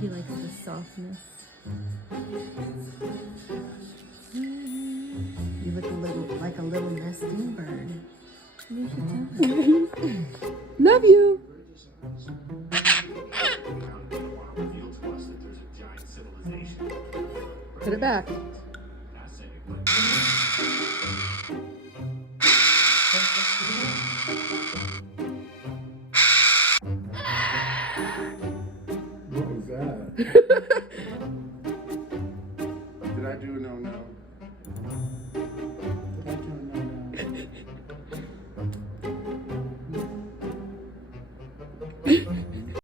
He likes the softness. You look like a little nesting bird. You should tell him. Love you. Put it back. What was that?